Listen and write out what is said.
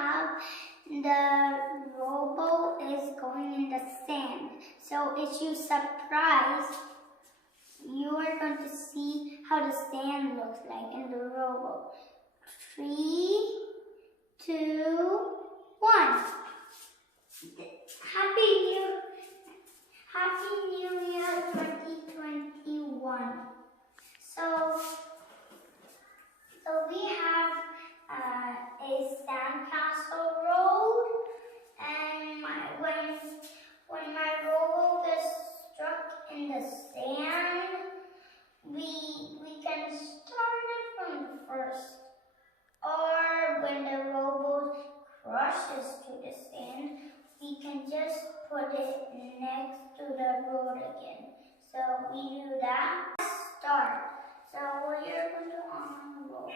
have the rowboat is going in the sand. So if you surprise, you are going to see how the sand looks like in the rowboat. 3, 2, 1. Happy New Year 2021. So we have a sandcastle road, and when my rowboat gets stuck in the sand, we can start it from the first. Or when the rowboat crushes to the sand, we can just put it next to the road again. So we do that. Start. So you're going to on the rowboat.